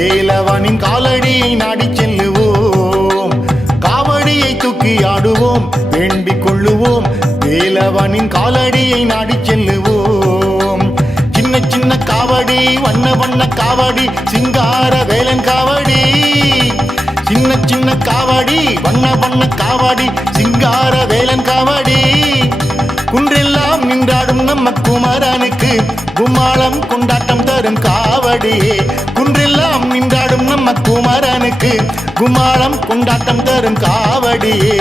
வேலவனின் காலடியை நாடி செல்லுவோம். காவடியை தூக்கி ஆடுவோம், வேண்டிக் கொள்ளுவோம். வேலவனின் காலடியை நாடி செல்லுவோம். சின்ன சின்ன காவடி, வண்ண வண்ண காவடி, சிங்கார வேலன் காவடி. சின்ன சின்ன காவடி, வண்ண வண்ண காவடி, சிங்கார வேலன் காவடி. குன்றெல்லாம் நின்றாடும் நம்ம குமரனுக்கு கும்மாளம் கொண்டாட்டம் தரும் காவடி. குன்றெல்லாம் நின்றாடும் நம்ம குமரனுக்கு கும்மாளம் கொண்டாட்டம் தரும் காவடியே.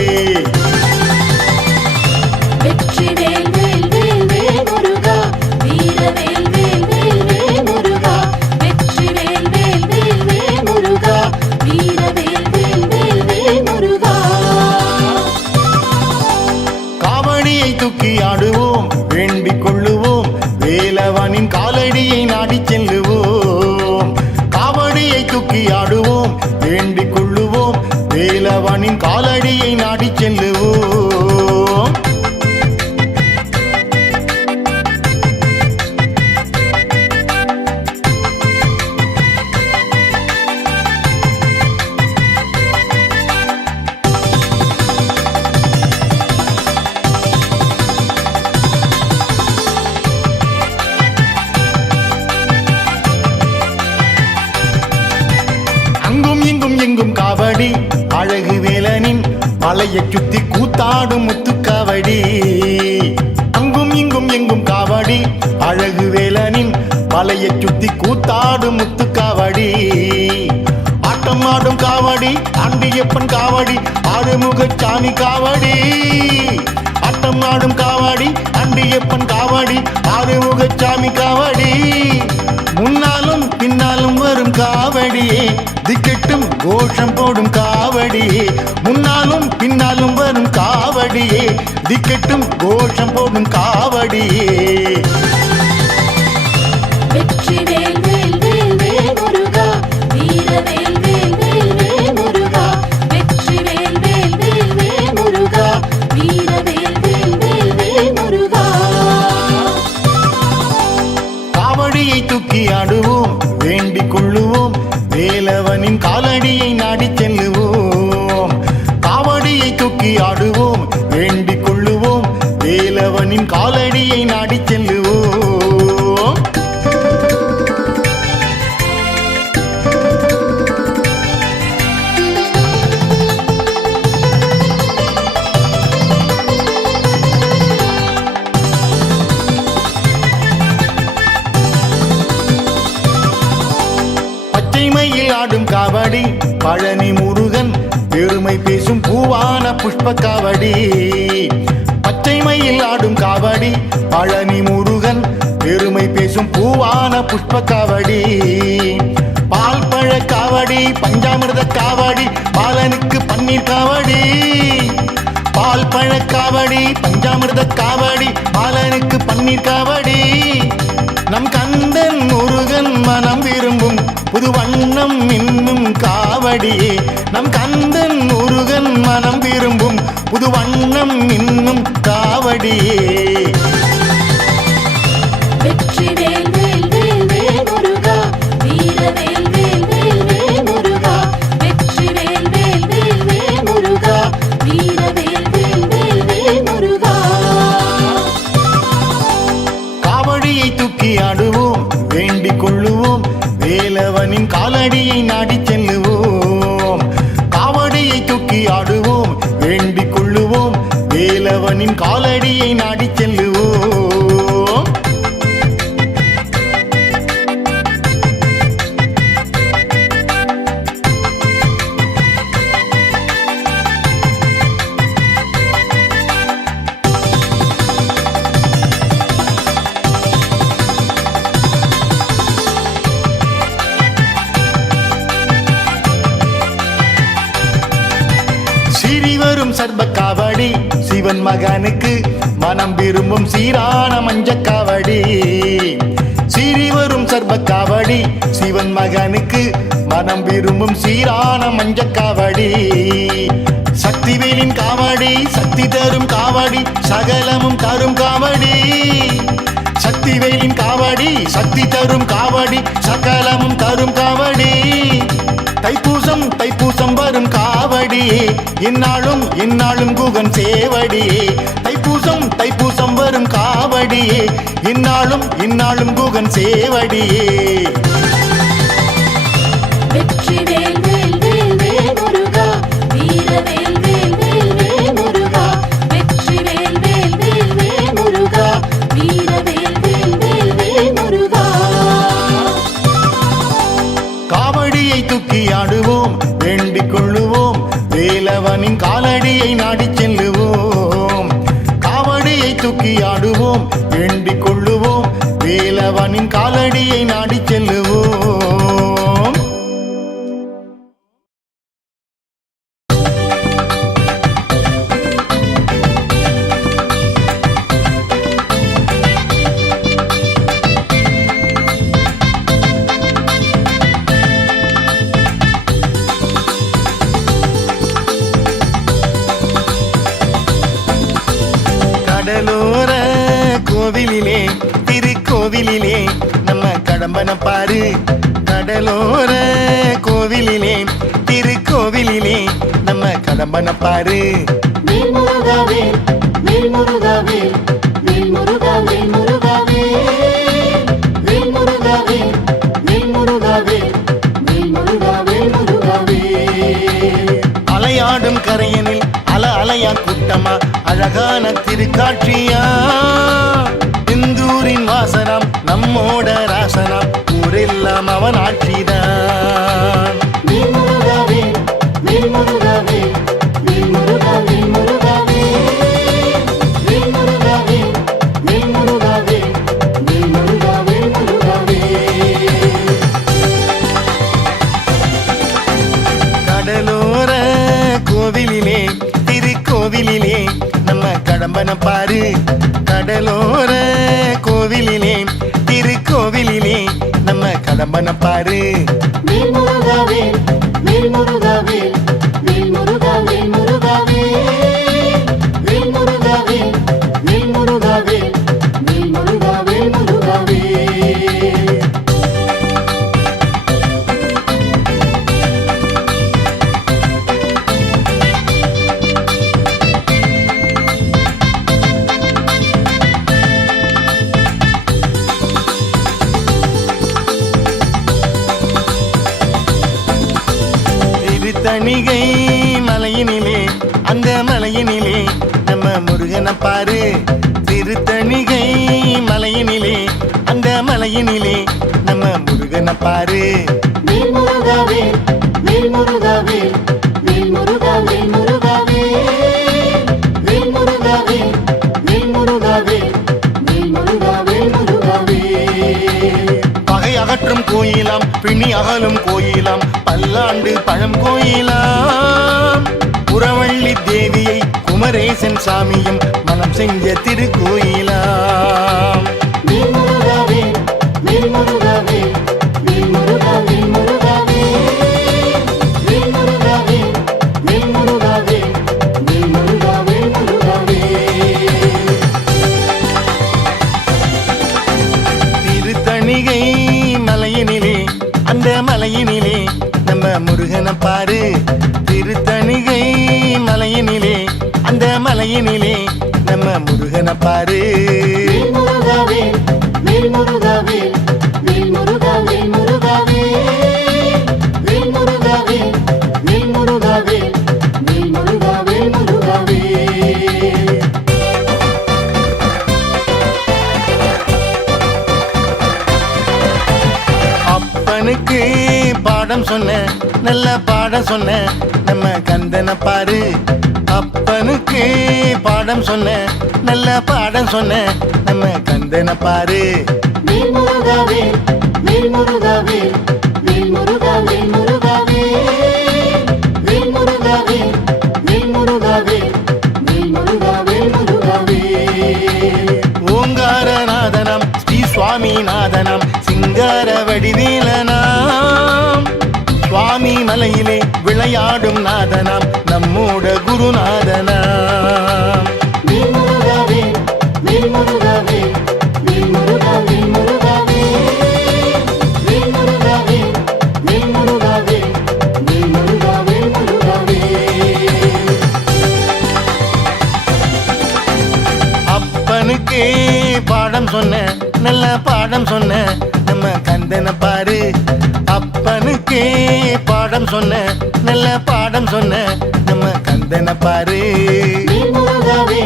வெற்றிவேல் வேல் வேல் வேல் முருகா, வீரவேல் வேல் வேல் வேல் முருகா. வெற்றிவேல் வேல் வேல் வேல் முருகா, வீரவேல் வேல் வேல் வேல் முருகா. காவடியை தூக்கி ஆடுவோம், வேண்டிக் கொள்ளுவோம். வேலவனின் காலடியை நாடி செல்லுவோம். காவடியை தூக்கி ஆடுவோம், வேண்டிக் கொள்ளுவோம். வேலவனின் காலடியை நாடி செல்லுவோம். அங்கும் இங்கும் எங்கும் காவடி, அழகு வேலனின் மலையை சுத்தி கூத்தாடும் முத்துக்காவடி. அங்கும் இங்கும் எங்கும் காவடி, அழகு வேலனின் மலையை சுத்தி கூத்தாடும் முத்துக்காவடி. ஆட்டம் ஆடும் காவடி, ஆண்டியப்பன் காவடி, ஆறுமுகசாமி காவடி. ஆட்டம் ஆடும் காவடி, ஆண்டியப்பன் காவடி, ஆறுமுகசாமி காவடி. முன்னாலும் பின்னாலும் வரும் காவடியே, திக்கெட்டும் கோஷம் போடும் காவடியே. முன்னாலும் பின்னாலும் வரும் காவடியே, திக்கெட்டும் கோஷம் போடும் காவடியே. வெற்றிவேல் வேல் வேல் வேல் முருகா, வீரவேல் வேல் வேல் வேல் முருகா. வெற்றிவேல் வேல் வேல் வேல் முருகா, வீரவேல் வேல் வேல் வேல் முருகா. காவடியை தூக்கி ஆடுவோம், வேண்டிக் கொள்ளுவோம். வேலவனின் காலடியை நாடி செல்லுவோம். காவடியை தூக்கி ஆடுவோம், வேண்டிக் கொள்ளுவோம். வேலவனின் காலடியை நாடி செல்லுவோம். பச்சைமையில் ஆடும் காவடி, பழனி முருகன் பெருமை பேசும் பூவான புஷ்ப காவடி. பச்சைமையில் ஆடும் காவடி, பழனி முருகன் பெருமை பேசும் பூவான புஷ்ப காவடி. பால் பழ காவடி, பஞ்சாமிர்த காவடி, பாலனுக்கு பன்னீர் காவடி. பால் பழ காவடி, பஞ்சாமிர்த காவடி, பாலனுக்கு பன்னீர் காவடி. நம் கந்தன் முருகன் மனம் விரும்பும் புது வண்ணம் இன்னும் காவடியே. நம் கந்தன் முருகன் மனம் விரும்பும் புது வண்ணம் இன்னும் காவடியே. வெற்றிவேல் வேல் வேல் வேல் முருகா, வீரவேல் வேல் வேல் வேல் முருகா. வெற்றிவேல் வேல் வேல் வேல் முருகா, வீரவேல் வேல் வேல் வேல் முருகா. காவடியை தூக்கி ஆடுவோம், வேண்டிக் கொள்ளுவோம். வேலவனின் காலடியை நாடி செல்லுவோம். காவடியை தூக்கி ஆடுவோம், வேண்டிக் கொள்ளுவோம். வேலவனின் காலடியை நாடி செல்லுவோம். சிறிவரும் சர்ப காவடி, சிவன் மகனுக்கு மனம் விரும்பும் சீரான மஞ்ச காவடி. சிறிவரும் சர்ப காவடி, சிவன் மகனுக்கு மனம் விரும்பும் சீரான மஞ்ச காவடி. சக்திவேலின் காவடி, சக்தி தரும் காவடி, சகலமும் தரும் காவடி. சக்திவேலின் காவடி, சக்தி தரும் காவடி, சகலமும் தரும் காவடி. தைப்பூசம் வரும் காவடியே இந்நாளும் இந்நாளும் குகன் சேவடியே தைப்பூசம் வரும் காவடியே இந்நாளும் இந்நாளும் குகன் சேவடியே வெற்றிவேல் வேல் வேல் வேல் முருகா வீரவேல் வேல் வேல் வேல் முருகா வெற்றிவேல் வேல் வேல் வேல் முருகா வீரவேல் வேல் வேல் வேல் முருகா காவடியை தூக்கி ஆடுவோம் வேண்டிக் கொள்ளுவோம் வேலவனின் காலடியை நாடிச் செல்லுவோம் காவடியை தூக்கி ஆடுவோம் வேண்டிக் கொள்ளுவோம் வேலவனின் காலடியை நாடிச் செல்லுவோம் கடலோர கோவிலிலே திருக்கோவிலிலே நம்ம கடம்பன பாரு கடலோர கோவிலிலே திருக்கோவிலிலே நம்ம கடம்பன பாரு வேல் முருகா வேல் வேல் முருகா வேல் வேல் முருகா வேல் முருகா வேல் வேல் முருகா வேல் வேல் முருகா வேல் வேல் முருகா வேல் முருகா வேல் அலையாடும் கரையனில் அலையா கூட்டமா அழகான திருக்காட்சியா இந்தூரின் வாசனம் நம்மோட ராசனம் ஊரெல்லாம் அவன் ஆட்சிதான் வேல் முருகா வேல் வேல் முருகா வேல் வேல் முருகா வேல் முருகா வேல் வேல் முருகா வேல் வேல் முருகா வேல் வேல் முருகா வேல் முருகா வேல் கடலோர கோவிலிலே திருக்கோவிலிலே நம்ம கடம்பன பாரு கடலோர கோவிலிலே திருக்கோவிலிலே நம்ம கடம்பன பாரு வேல் முருகா வேல் வேல் முருகா வேல் வேல் முருகா வேல் முருகா வேல் வேல் முருகா வேல் வேல் முருகா வேல் வேல் முருகா வேல் முருகா வேல் திருத்தணிகை மலையினிலே அந்த மலையினிலே நம்ம முருகனை பாரு திருத்தணிகை மலையினிலே அந்த மலையினிலே நம்ம முருகனை பாரு வேல் முருகா வேல் வேல் முருகா வேல் வேல் முருகா வேல் முருகா வேல் வேல் முருகா வேல் வேல் முருகா வேல் வேல் முருகா வேல் முருகா வேல் பகை அகற்றும் கோயிலாம் பிணி அகலும் கோயிலாம் பல்லாண்டு பழம் கோயிலாம் புறவள்ளி தேவியை குமரேசன் சாமியும் மனம் செஞ்ச திருக்கோயிலாம் வேல் முருகா வேல் வேல் முருகா வேல் வேல் முருகா வேல் முருகா வேல் வேல் முருகா வேல் வேல் முருகா வேல் வேல் முருகா வேல் முருகா வேல் திருத்தணிகை மலையினிலே அந்த மலையினிலே நம்ம முருகனை பாரு திருத்தணிகை மலையினிலே அந்த மலையினிலே நம்ம முருகனை பாரு வேல் முருகா வேல் வேல் முருகா வேல் வேல் முருகா வேல் முருகா வேல் வேல் முருகா வேல் வேல் முருகா வேல் வேல் முருகா வேல் முருகா வேல் அப்பனுக்கு பாடம் சொன்ன நல்ல பாடம் சொன்ன நம்ம கந்தனை பாரு அப்பனுக்கு பாடம் சொன்ன நல்ல பாடம் சொன்ன நம்ம கந்தனை பாரு வேல் முருகா வேல் வேல் முருகா வேல் வேல் முருகா வேல் முருகா வேல் வேல் முருகா வேல் வேல் முருகா வேல் வேல் முருகா வேல் முருகா வேல் ஓங்காரநாதனம் ஸ்ரீ சுவாமிநாதனம் சிங்கார வடிவேலனாம் சுவாமி மலையிலே விளையாடும் நாதனாம் நம்மோட குருநாதனாம் வேல் முருகா வேல் வேல் முருகா வேல் வேல் முருகா வேல் முருகா வேல் வேல் முருகா வேல் வேல் முருகா வேல் வேல் முருகா பாடம் சொன்ன நம்ம கந்தனை பாரு. அப்பனுக்கே பாடம் சொன்ன நல்ல பாடம் சொன்ன நம்ம கந்தனை பாரு. வேல் முருகாவே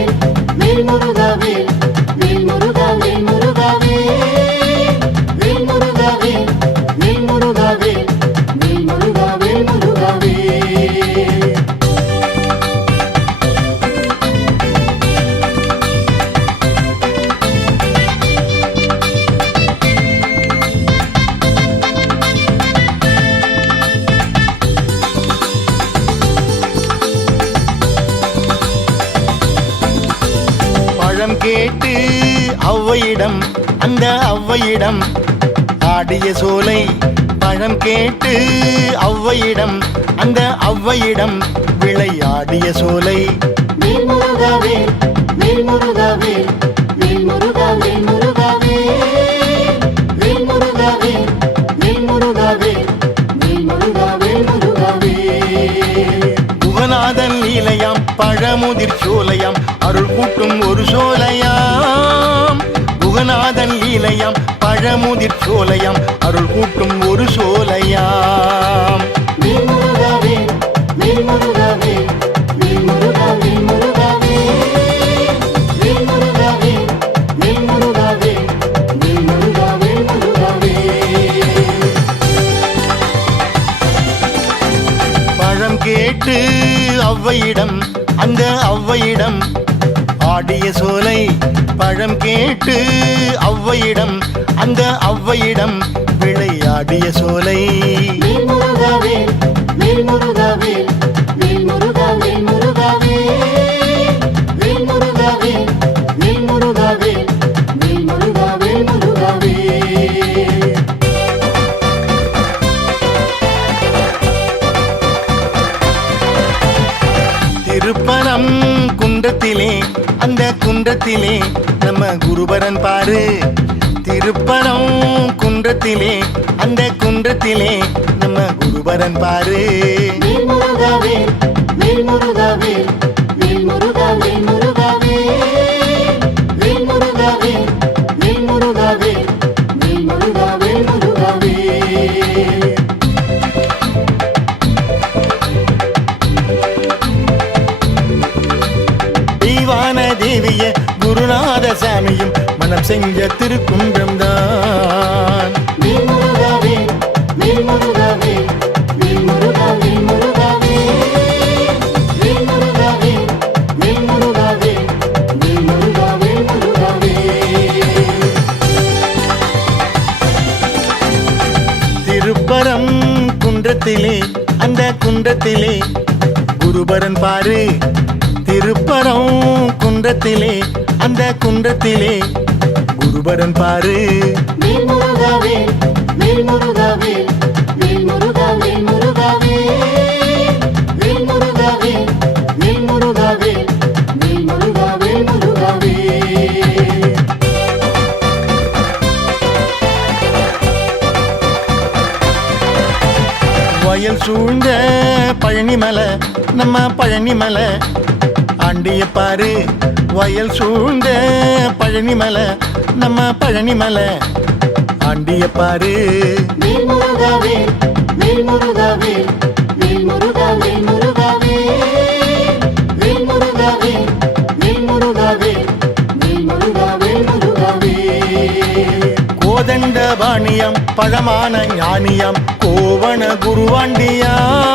வேல் முருகாவே வேல் முருகாவே முருகாவே வேல் முருகாவே வேல் முருகாவே வேல் முருகாவே முருகாவே. பழம் கேட்டு ஔவையிடம் அந்த ஔவையிடம் ஆடிய சோலை. பழம் கேட்டு ஔவையிடம் அந்த ஔவையிடம் விளையாடிய சோலை. வேல் முருகாவே வேல் முருகாவே வேல் முருகாவே முருகாவே வேல் முருகாவே வேல் முருகாவே வேல் முருகாவே முருகாவே. குகநாதன் லீலையாம் பழமுதிர் சோலையாம் அருள் கூட்டும் ஒரு சோலையாம். குகநாதன் லீலையாம் பழமுதிர் சோலையாம் அருள் கூட்டும் ஒரு சோலையாம். வேல் முருகாவே வேல் முருகாவே வேல் முருகாவே முருகாவே வேல் முருகாவே வேல் முருகாவே வேல் முருகாவே முருகாவே. பழம் கேட்டு ஔவையிடம் அந்த ஔவையிடம் ஆடிய சோலை. பழம் கேட்டு ஔவையிடம் அந்த ஔவையிடம் விளையாடிய சோலை. வேல் முருகாவே வேல் முருகாவே வேல் முருகாவே முருகாவே வேல் முருகாவே வேல் முருகாவே வேல் முருகாவே முருகாவே. திருப்பரம் குன்றத்திலே அந்த குன்றத்திலே நம்ம குருபரன் பாரு. திருப்பரம் குன்றத்திலே அந்த குன்றத்திலே நம்ம குருபரன் பாரு. வேல் முருகாவே வேல் முருகாவே வேல் முருகாவே முருகாவே வேல் முருகாவே வேல் முருகாவே வேல் முருகாவே முருகாவே. தெய்வான தேவிய குருநாத சாமியும் மனம் செஞ்ச திருக்குன்றம் தான். வேல் முருகாவே வேல் முருகாவே வேல் முருகாவே முருகாவே வேல் முருகாவே வேல் முருகாவே வேல் முருகாவே முருகாவே. திருப்பரம் குன்றத்திலே அந்த குன்றத்திலே குருபரன் பாரு. திருப்பரம் குன்றத்திலே அந்த குன்றத்திலே குருபரன் பாரு. வேல் முருகாவே வேல் முருகாவே வேல் முருகாவே முருகாவே வேல் முருகாவே வேல் முருகாவே வேல் முருகாவே முருகாவே. வயல் சூழ்ந்த பழனிமலை நம்ம பழனிமலை ஆண்டிய பாரு. வயல் சூழ்ந்த பழனிமலை நம்ம பழனிமலை ஆண்டிய பாரு. வேல் முருகாவே வேல் முருகாவே வேல் முருகாவே முருகாவே வேல் முருகாவே வேல் முருகாவே வேல் முருகாவே முருகாவே. கோதண்ட பாணியம் பழமான ஞானியாம் கோவண குருவாண்டியாம்.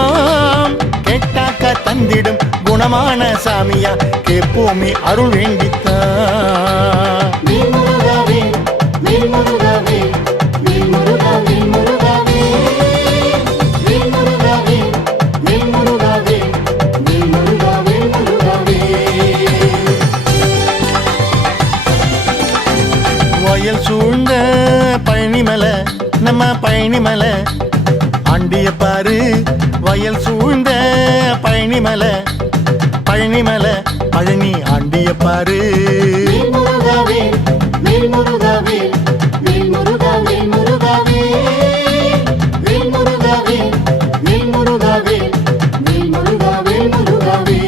கேட்டாக்க தந்திடும் குணமான சாமியா கேப்போமே அருள் வேண்டித்தான். வேல் முருகாவே வேல் முருகாவே வேல் முருகாவே முருகாவே வேல் முருகாவே வேல் முருகாவே வேல் முருகாவே முருகாவே. வயல் சூழ்ந்த பழனிமலை நம்ம பழனிமலை ஆண்டிய பாரு. வயல் சூழ்ந்த பழனிமலை பழனிமலை பழனி ஆண்டிய பாரு. வேல் முருகாவே வேல் முருகாவே வேல் முருகாவே முருகாவே வேல் முருகாவே வேல் முருகாவே வேல் முருகாவே முருகாவே.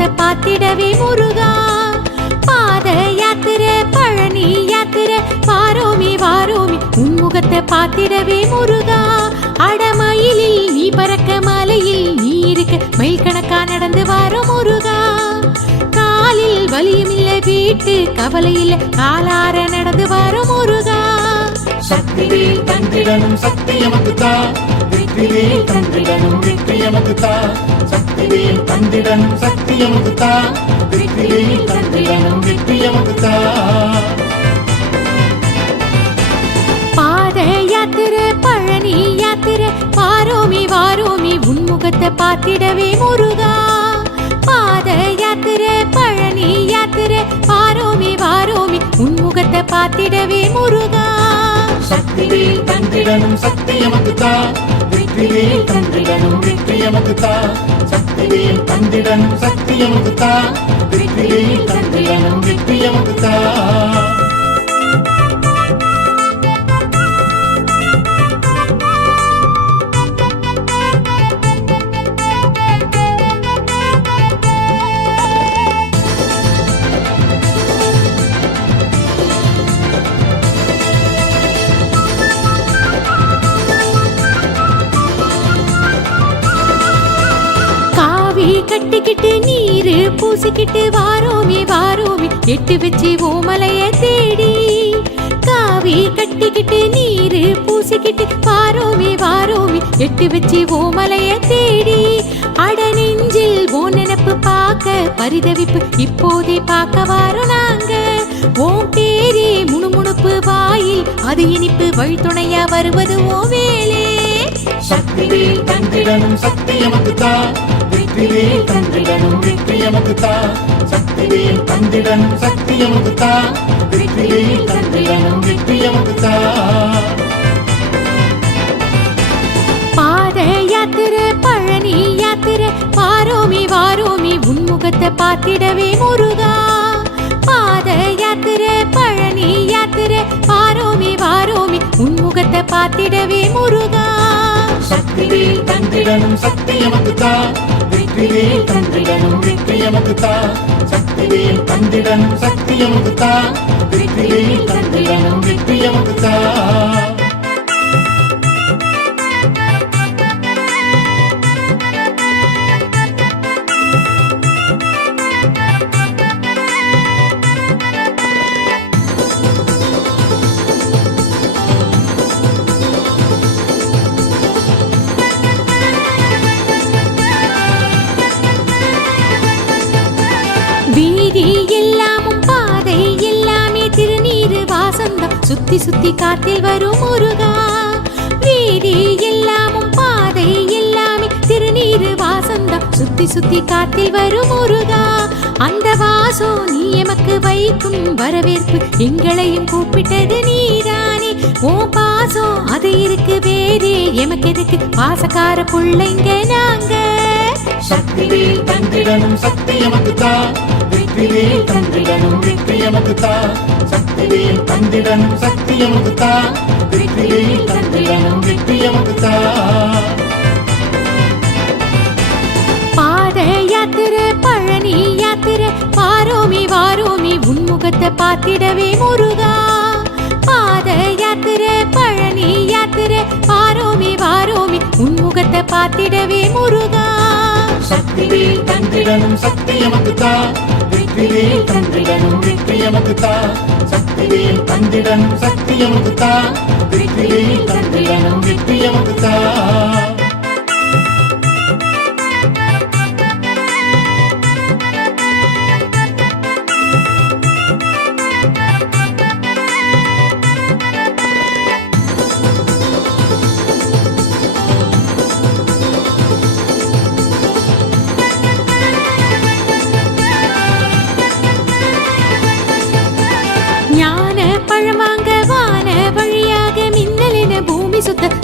உன்முகத்தை பார்த்திடவே முருகா. பாத யாத்திரை பழனி யாத்திரை வாரோமி வாரோமி உன்முகத்தை பார்த்திடவே முருகா. அடமயிலில் நீ பறக்க மலையில் நீ இருக்க மைல் கணக்கா நடந்து வாரோ முருகா. காலில் வலியும் இல்ல வீட்டு கவலை இல்ல காலார நடந்து வாரோ முருகா. சக்திவேல் தந்திடனும் சக்தி எமக்கு தா, வெற்றிவேல் தந்திடனும் வெற்றி எமக்கு தா. சக்திவேல் தந்திடனும் சக்தி எமக்கு தா, வெற்றிவேல் தந்திடனும் வெற்றி எமக்கு தா. பாத யாத்திரை பழனி யாத்திரை வாரோமி வாரோமி உன்முகத்தை பார்த்திடவே முருகா. பாத யாத்திரை பழனி யாத்திரை வாரோமி வாரோமி உன்முகத்தை பார்த்திடவே முருகா. சக்திவேல் தந்திடனும் சக்தி எமக்கு தா, வெற்றிவேல் தந்திடனும் வெற்றி எமக்கு தா. சக்திவேல் தந்திடனும் சக்தி எமக்கு தா, வெற்றிவேல் தந்திடனும் வெற்றி எமக்கு தா. கட்டிக்கிட்டு நீரு பூசிக்கிட்டு வாரோமி வாரோமி எட்டு வச்சு ஓமலைய தேடி. காவி கட்டிக்கிட்டு நீரு பூசிக்கிட்டு வாரோமி வாரோமி எட்டு வச்சு ஓமலைய தேடி. அட நெஞ்சில் ஓ நினப்பு பார்க்க பரிதவிப்பு இப்போதே பார்க்க வாரோம் நாங்க. ஓம் பேரே முணுமுணுப்பு வாயில் அது இனிப்பு வழித்துணையா வருவது ஓ வேலே. சக்திவேல் தந்திடனும் சக்தி எமக்கு தா, வெற்றிவேல் தந்திடனும் வெற்றி எமக்கு தா. சக்திவேல் தந்திடனும் சக்தி எமக்கு தா, வெற்றிவேல் தந்திடனும் வெற்றி எமக்கு தா. பாத யாத்திரை பழனி யாத்திரை வாரோமி வாரோமி உன்முகத்தை பார்த்திடவே முருகா. பாத யாத்திரை பழனி யாத்திரை வாரோமி வாரோமி உன்முகத்தை பார்த்திடவே முருகா. சக்திவேல் தந்திடனும் சக்தி எமக்கு தா, வெற்றிவேல் தந்திடனும் வெற்றி எமக்கு தா. சக்திவேல் தந்திடனும் சக்தி எமக்கு தா, வெற்றிவேல் தந்திடனும் வெற்றி எமக்கு தா. வீதி எல்லாமும் பாதை எல்லாமே திருநீரு வாசந்தம் சுத்தி சுத்தி காத்தில் வரும் முருகா. வீதி எல்லாமும் பாதை எல்லாமே திருநீரு வாசந்தம் சுத்தி சுத்தி காத்தில் வரும் முருகா. அந்த வாசம் நீ எமக்கு வைக்கும் வரவேற்பு எங்களையும் கூப்பிட்டது நீதானே. ஓ பாசம் அது இருக்கு வேறே எமக்கு எதுக்கு பாசக்கார புள்ளைங்க நாங்க. சக்திவேல் தந்திடனும் சக்தி எமக்கு தா, வெற்றிவேல் தந்திடனும் வெற்றி எமக்கு தா. சக்திவேல் தந்திடனும் சக்தி எமக்கு தா, வெற்றிவேல் தந்திடனும் வெற்றி எமக்கு தா. பாத யாத்திரை பழனி யாத்திரை வாரோமி வாரோமி உன்முகத்தை பார்த்திடவே முருகா. பாத யாத்திரை பழனி யாத்திரை வாரோமி வாரோமி உன்முகத்தை பார்த்திடவே முருகா. சக்திவேல் தந்திடனும் சக்தி எமக்கு தா, வெற்றிவேல் தந்திடனும் வெற்றி எமக்கு தா. சக்திவேல் தந்திடனும் சக்தி எமக்கு தா, வெற்றிவேல் தந்திடனும் வெற்றி எமக்கு தா.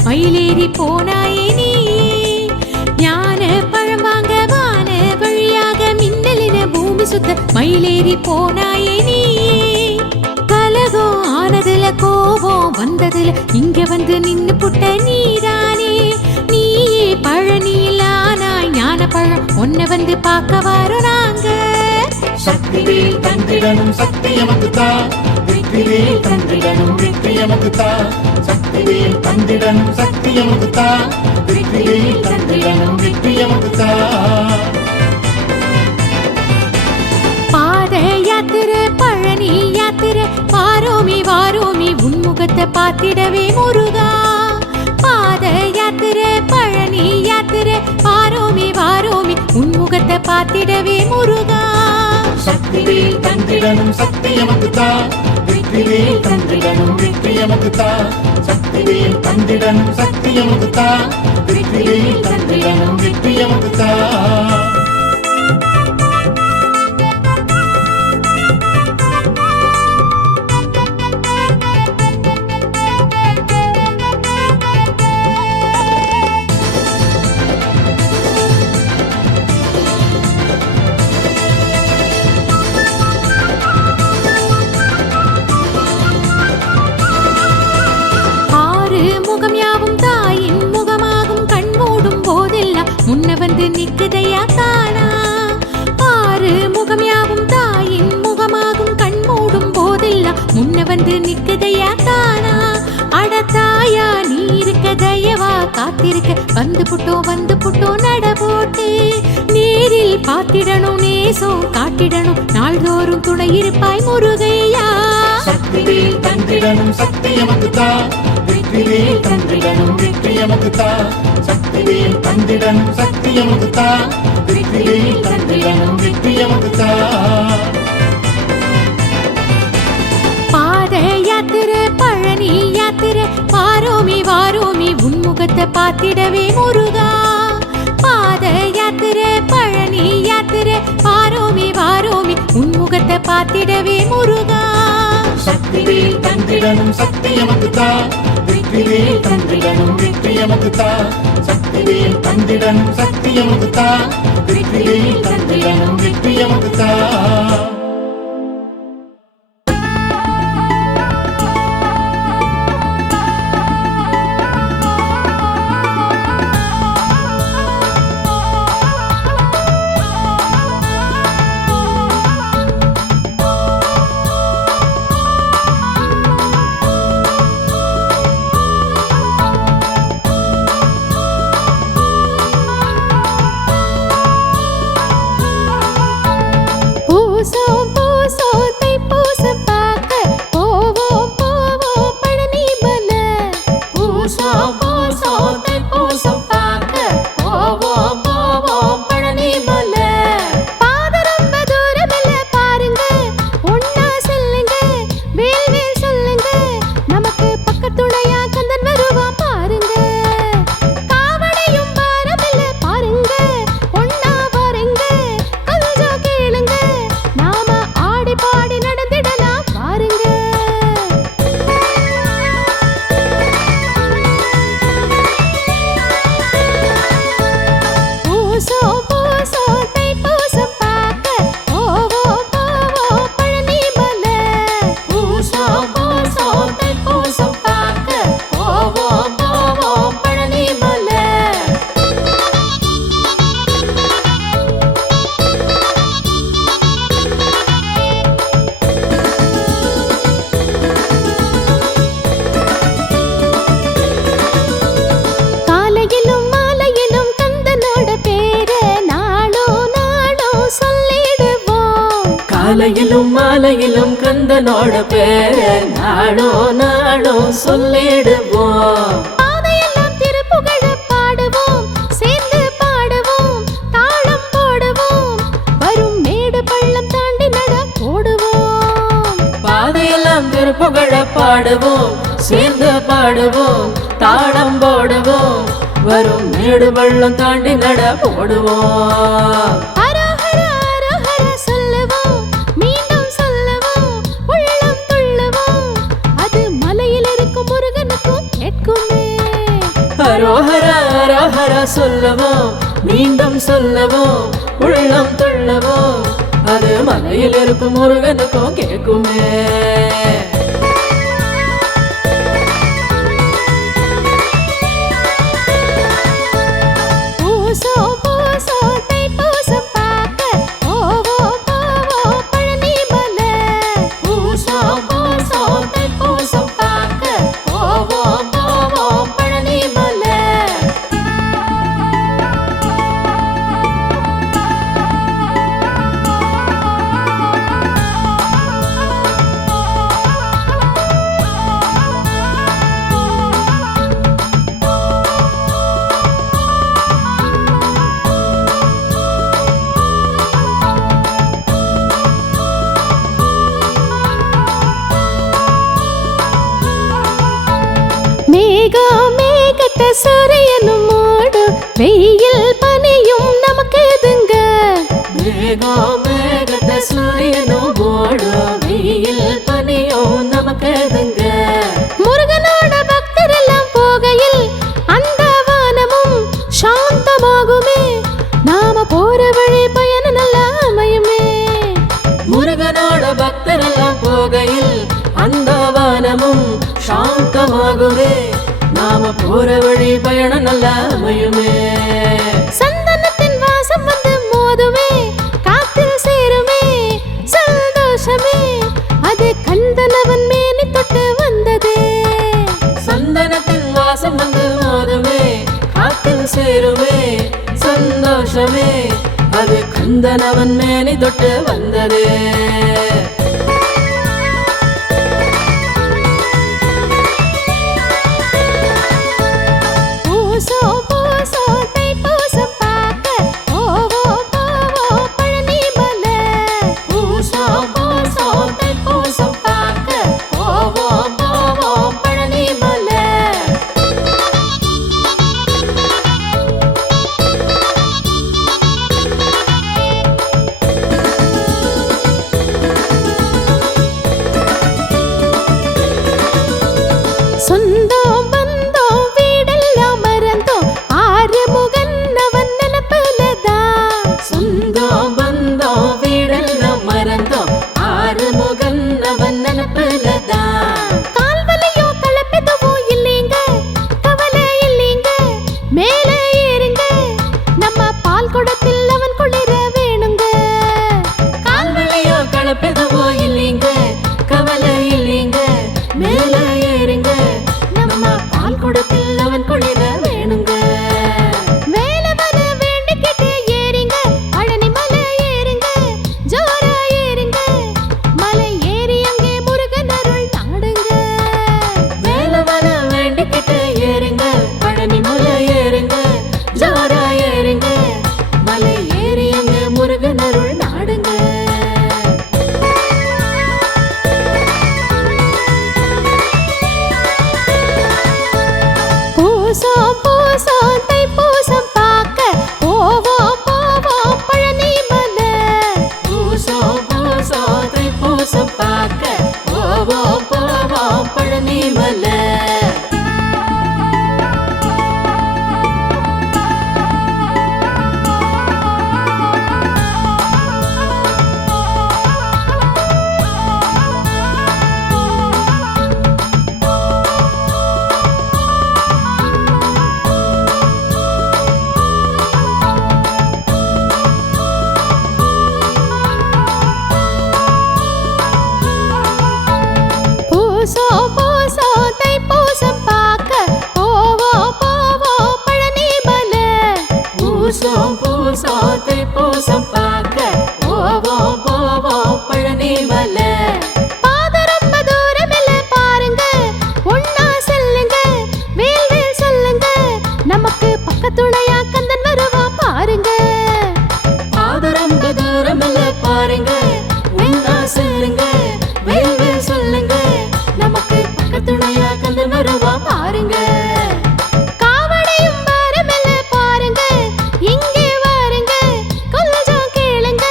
மயிலேறி போனாயே நீ. ஞான பழம் வாங்க வான வழியாக மின்னலின பூமி சுத்த மயிலேறி போனாயே நீ. கலகம் ஆனதுல கோபம் வந்ததுல இங்க வந்து நின்னு புட்ட நீதானே. நீயே பழனியில் ஆனாய் ஞான பழம் ஒன்ன வந்து பார்க்க வாரோம் நாங்க. சக்திவேல் தந்திடனும் சக்தி எமக்குத்தா வெற்றிவேல் தந்திடனும் வெற்றி எமக்குத்தா சக்திவேல் தந்திடனும் சக்தி எமக்குத்தா வெற்றிவேல் தந்திடனும் வெற்றி எமக்குத்தா பாத யாத்திரை பழனி யாத்திரை வாரோமி வாரோமி உன்முகத்தை பார்த்திடவே முருகா பாத யாத்திரை பழனி யாத்திரை வாரோமி வாரோமி உன்முகத்தை பார்த்திடவே முருகா சக்திவேல் தந்திடனும் சக்தி எமக்குத்தா வெற்றிவேல் தந்திடனும் வெற்றி எமக்குத்தா சக்திவேல் தந்திடனும் சக்தி எமக்குத்தா வெற்றிவேல் தந்திடனும் வெற்றி எமக்குத்தா முன்ன வந்து நிக்குதையா தானா ஆறு முகம் யாவும் தாயின் முகமாகும் கண் மூடும் போதெல்லாம் முன்ன வந்து நிக்குதையா தானா அடத்தாயா நீ இருக்க தயவா காத்திருக்க வந்து புட்டோ நட போட்டு நேரில் பார்த்திடணும் நேசம் காட்டிடணும் நாள்தோறும் துணை இருப்பாய் முருகையா சக்திவேல் தந்திடனும் சக்தி எமக்குத்தா வெற்றிவேல் தந்திடனும் வெற்றி எமக்குத்தா சக்திவேல் தந்திடனும் சக்தி எமக்குத்தா வெற்றிவேல் தந்திடனும் வெற்றி எமக்குத்தா பாத யாத்திரை பழனி யாத்திரை வாரோமி வாரோமி உன்முகத்தை பார்த்திடவே முருகா பாத யாத்திரை பழனி யாத்திரை வாரோமி வாரோமி உன்முகத்தை பார்த்திடவே முருகா சக்திவேல் தந்திடனும் சக்தி எமக்குத்தா வெற்றிவேல் தந்திடனும் வெற்றி எமக்குத்தா சக்திவேல் தந்திடனும் சக்தி எமக்குத்தா வெற்றிவேல் தந்திடனும் வெற்றி எமக்குத்தா காலையிலும் மாலையிலும் கந்தனோட பேரு நாளோ நாளோ சொல்லிடுவோம் பாதையெல்லாம் திருப்புகழ பாடுவோம் சேர்ந்து பாடுவோம் தாளம் போடுவோம் வரும் மேடு பள்ளம் தாண்டி நட போடுவோம் பாதையெல்லாம் திருப்புகழ பாடுவோம் சேர்ந்து பாடுவோம் தாளம் போடுவோம் வரும் மேடு பள்ளம் தாண்டி நட போடுவோம் அரோஹரா அரோஹரா சொல்லுவோம் மீண்டும் சொல்லுவோம் உள்ளம் துள்ளவோம் அது மலையில் இருக்கும் முருகனுக்கும் கேட்குமே பூசோ பூசோ தை பூசம் பார்க்க போவோம் போவோம் மேகத்தை சூரியனும் மூடும் வெயில் பனியும் நமக்கு எதுங்க மேகத்தை சூரியனும் மூடும் வெயில் பனியும் நமக்கு எதுங்க முருகனோட பக்தர் எல்லாம் போகையில் அந்த வானமும் சாந்தமாகுமே நாம போற வழி பயணம் நல்லா அமையுமே முருகனோட பக்தர் எல்லாம் போகையில் அந்த வானமும் சாந்தமாகுமே நாம போற வழி பயணம் நல்லா அமையுமே சந்தனத்தின் வாசம் வந்து மோதுமே காத்தில் சேருமே சந்தோஷமே அது கந்தனவன் மேனி தொட்டு வந்ததே சந்தனத்தின் வாசம் வந்து மோதுமே காத்தில் சேருமே சந்தோஷமே அது கந்தனவன் மேனி தொட்டு வந்ததே பூசோ பூசோ தைப்பூசம் பார்க்க போவோம் போவோம் பழனி மலை பூசோ பூசோ தைப்பூசம் பார்க்க போவோம் போவோம் பழனி மலை சொந்தம் பந்தம் வீடெல்லாம் மறந்தோம் ஆறுமுகன் அவன் நினப்புலதான் சொந்தம் பந்தம் வீடெல்லாம் மறந்தோம் ஆறுமுகன் அவன் நினப்புலதான் கால்வலையோ கலப்பெதுவோ இல்லைங்க கவலை இல்லைங்க மேலே ஏறுங்க நம்ம பால் குடத்தில் அவன் குளிர வேணுங்க கால்வளையோ கலப்பெதுவோ இல்லைங்க கவலை இல்லைங்க மேல ஏறுங்க நம்ம பால் குடத்தில் அவன் குளிர வேணுங்க வேலவன வேண்டிக்கிட்டு ஏறிங்க பழனி மலை ஏறுங்க ஜோரா ஏறுங்க மலை ஏறி அங்கே முருகன் அருள் நாடுங்க வேலவன வேண்டிக்கிட்டு ஏறுங்க பழனி மலை ஏறுங்க ஜோரா ஏறுங்க மலை ஏறி அங்க முருகன் அருள் நாடுங்க பூசோ பூசோ தைப்பூசம் பார்க்க போவோம் போவோம் பழனி மலை பூசோ பூசோ தைப்பூசம் பார்க்க போவோம் போவோம் பழனி மலை பூசோ பூசோ தைப்பூசம் பார்க்க போவோம் போவோம் பழனி மலை பூசோ பூசோ தைப்பூசம் பார்க்க போவோம் போவோம் பழனி மலை பாத ரொம்ப தூரம் இல்ல பாருங்க ஒன்னா செல்லுங்க வேல் வேல் சொல்லுங்க நமக்கு பக்கத்துணையா கந்தன் வருவா பாருங்க பாத ரொம்ப தூரம் இல்ல பாருங்க உன்னா சொல்லுங்க வேல் வேல் சொல்லுங்க நமக்கு பக்கத்துணையா கந்தன் வருவா பாருங்க காவடையும் வாரமில்ல பாருங்க இங்கே வாருங்க கொஞ்சம் கேளுங்க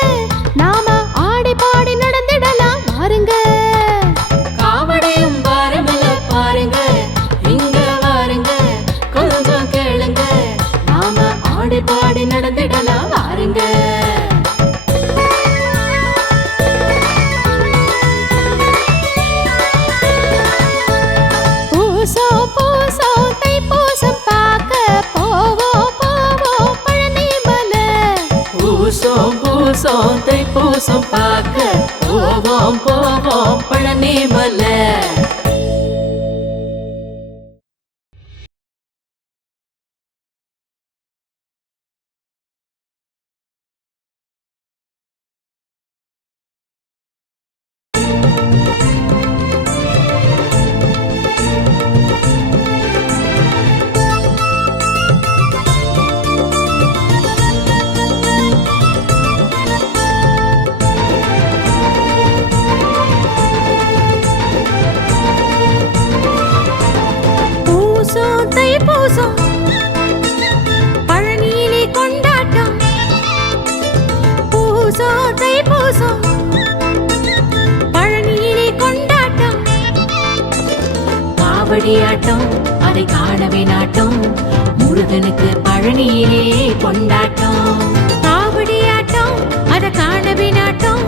நாம ஆடி பாடி நடந்திடலாம் வாருங்க காவடையும் பாரமில்ல பாருங்க இங்க வாருங்க கொஞ்சம் கேளுங்க நாம ஆடி பாடி நடந்திடலாம் வாருங்க பூசோ பூசோ தைப்பூசம் பார்க்க போவோம் போவோம் பழனி மலை பூசோ பூசோ தைப்பூசம் பார்க்க போவோம் போவோம் பழனி மலை தைப்பூசம் பழனியிலே கொண்டாட்டம் காவடியாட்டம் அதை காணவே நாட்டம் முருகனுக்கு பழனியிலே கொண்டாட்டம் காவடியாட்டம் அதை காணவே நாட்டம்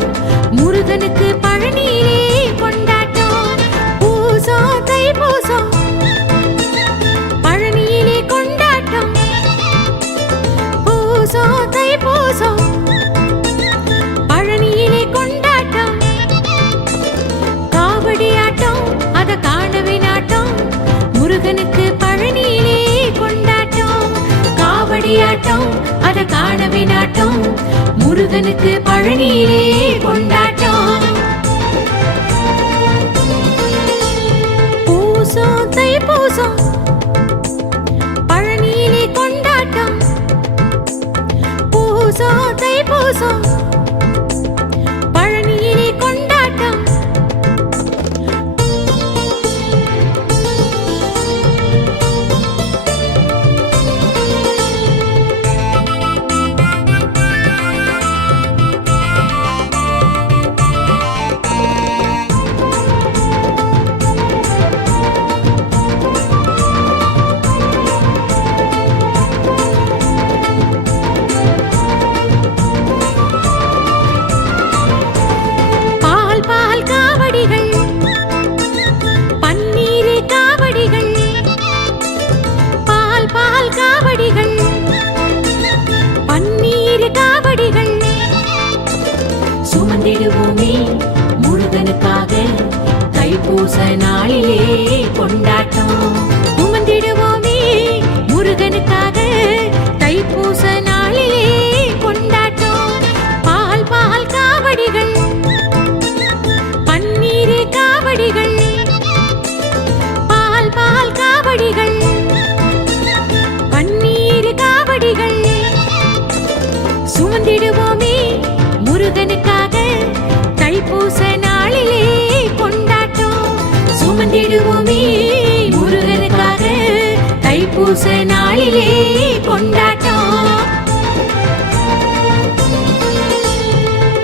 முருகனுக்கு பழனியிலே கொண்டாட்டம் பூசம் தைப்பூசம் பழனியிலே கொண்டாட்டம் பூசம் தைப்பூசம் பழனியிலே கொண்டாட்டம் காவடியாட்டம் அத காணவே நாட்டம் முருகனுக்கு பழனியிலே கொண்டாட்டம் காவடியாட்டம் அத காணவே நாட்டம் முருகனுக்கு பழனியிலே கொண்டாட்டம் பூசம் தைப்பூசம் பழனியிலே கொண்டாட்டம் பூசம் தைப்பூசம் பழனியிலே கொண்டாட்டம் பால் பால் காவடிகள் பன்னீர் காவடிகள் பால் பால் காவடிகள் பன்னீர் காவடிகள் சுமந்திடுவோமே முருகனுக்காக தைப்பூச நாளிலே கொண்டாட்டம் சுமந்திடுவோமே முருகனுக்காக தைப்பூச நாளிலே கொண்டாட்டம் பால் பால் காவடிகள் பன்னீர் காவடிகள் பால் பால் காவடிகள் பன்னீர் காவடிகள் சுமந்திடுவோமே முருகனுக்காக தைப்பூச நாளிலே கொண்டாட்டம் சுமந்திடுவோமே முருகனுக்காக தைப்பூச நாளிலே கொண்டாட்டம்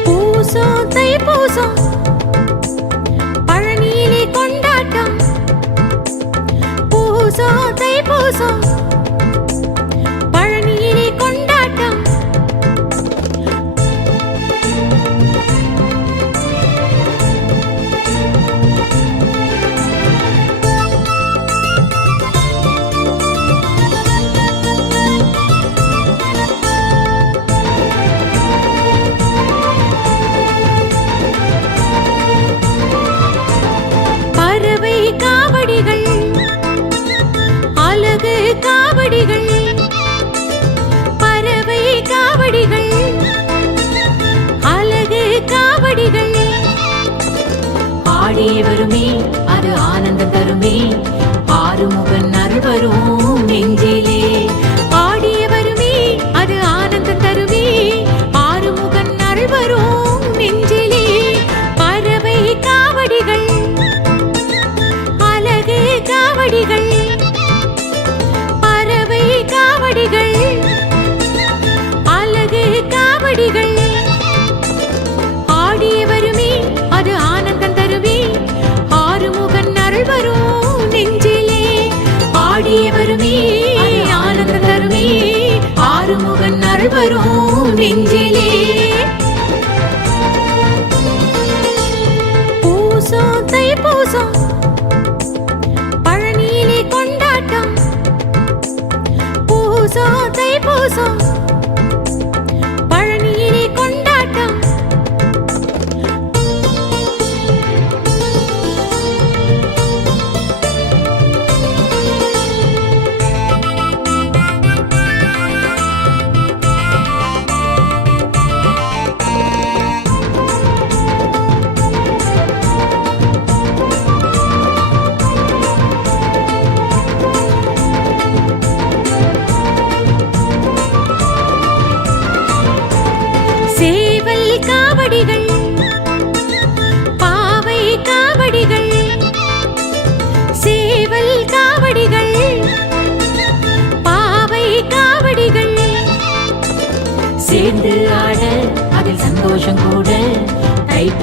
பூசம் தைப்பூசம் பழனியிலே கொண்டாட்டம் பூசம் தைப்பூசம் பழனியிலே கொண்டாட்டம் பறவை காவடிகள் அழகு காவடிகள் பறவை காவடிகள் அழகு காவடிகள் ஆடியே வருமே அது ஆனந்தம் தருமே ஆறுமுகன் அருள் வரும் நெஞ்சிலே ஆடியே வருமே அது ஆனந்தம் தருமே ஆறுமுகன் அருள் வரும் நெஞ்சிலே பறவை காவடிகள் அழகு காவடிகள் பறவை காவடிகள் அழகு காவடிகள் ஆடியே வருமே அது ஆனந்தம் தருமே ஆறுமுகன் அருள் வரும் நெஞ்சிலே ஆடியே வருமே ஆனந்தம் தருமே ஆறுமுகன் அருள் வரும் நெஞ்சிலே பூசம் தைப்பூசம் பழனியிலே கொண்டாட்டம் பூசம் தைப்பூசம் பழனியிலே கொண்டாட்டம்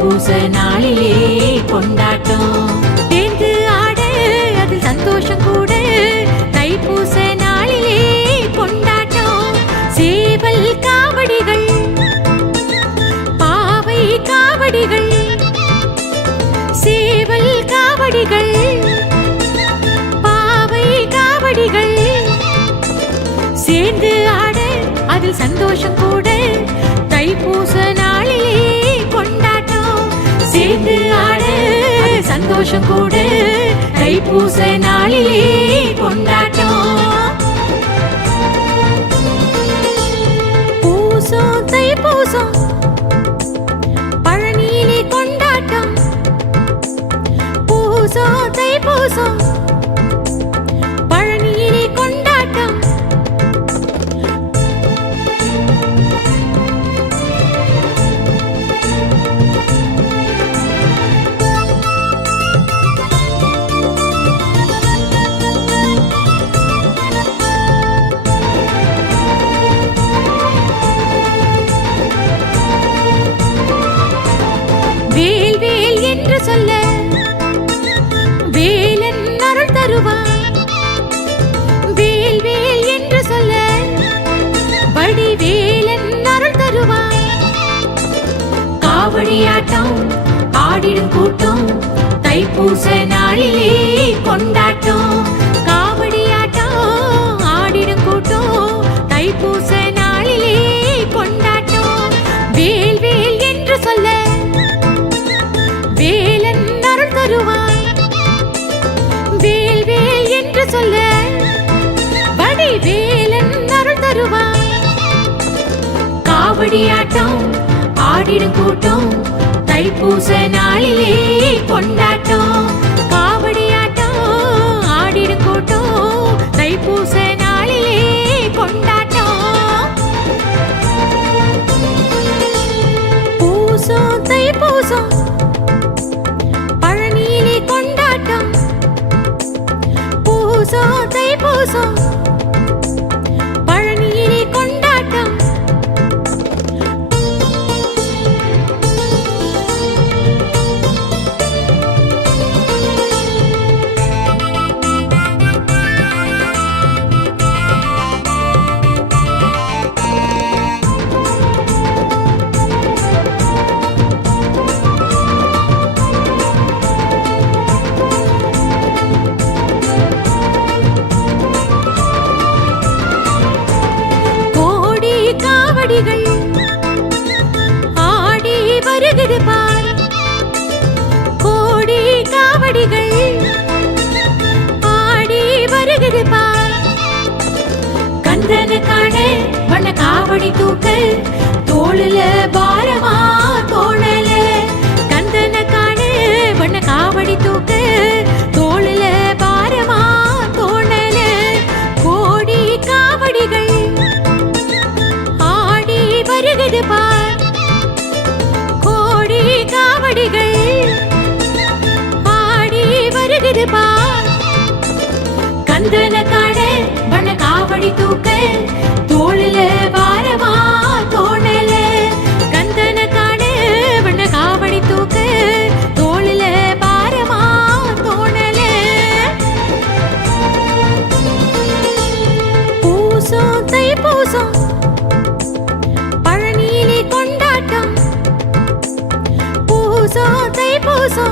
தைப்பூச நாளிலே கொண்டாட்டம். சேர்ந்து ஆட அதில் சந்தோஷம் கூட தைப்பூச நாளிலே கொண்டாட்டம். சேவல் காவடிகள் பாவை காவடிகள் சேவல் காவடிகள் பாவை காவடிகள் சேர்ந்து ஆட அதில் சந்தோஷம் கூட தைப்பூச நாளிலே கொண்டாட்டம். சேர்ந்து ஆட அதில் சந்தோஷம் கூட தைப்பூச நாளிலே கொண்டாட்டம். பூசம் தைப்பூசம் பழனியிலே கொண்டாட்டம். பூசம் தைப்பூசம் பழனியிலே கொண்டாட்டம். வேல் வேல் என்று சொல்ல வேலன் அருள் தருவான். வேல் வேல் என்று சொல்ல வடிவேலன் அருள் தருவான். காவடியாட்டம் ஆடிடும் கூட்டம் தைப்பூச நாளிலே கொண்டாட்டம். காவடியாட்டம் ஆடிடும் கூட்டம் தைப்பூச நாளிலே கொண்டாட்டம். வேல் வேல் என்று சொல்ல வேலன் அருள் தருவான். வேல் வேல் என்று சொல்ல வடிவேலன் அருள் தருவான். காவடியாட்டம் ஆடிடும் கூட்டம் தைப்பூச நாளிலே கொண்டாட்டம். காவடியாட்டம் ஆடிடும் கூட்டம் தைப்பூச நாளிலே கொண்டாட்டம். பூசம் தைப்பூசம் பழனியிலே கொண்டாட்டம். பூசம் தைப்பூசம் பழனியிலே கொண்டாட்டம். கோடி காவடிகள் ஆடி வருகிறது பார். கோடி காவடிகள் ஆடி வருகிறது பார். கந்தன காண வண்ண காவடி தூக்க தோளுல பாரமா தோணல. கந்தன காண வண்ண காவடி தூக்க தோளுல பாரமா தோணல. கோடி காவடிகள் ஆடி வருகிறது பார். கோடி காவடிகள் ஆடி வருகிறது பார். கந்தன காண வண்ண காவடி தூக்க தோளுல பாரமா தோணல. கந்தன காண வண்ண காவடி தூக்க தோளில பாரமா தோணல. பூசம் தைப்பூசம் பழனியிலே கொண்டாட்டம். பூசம் தைப்பூசம்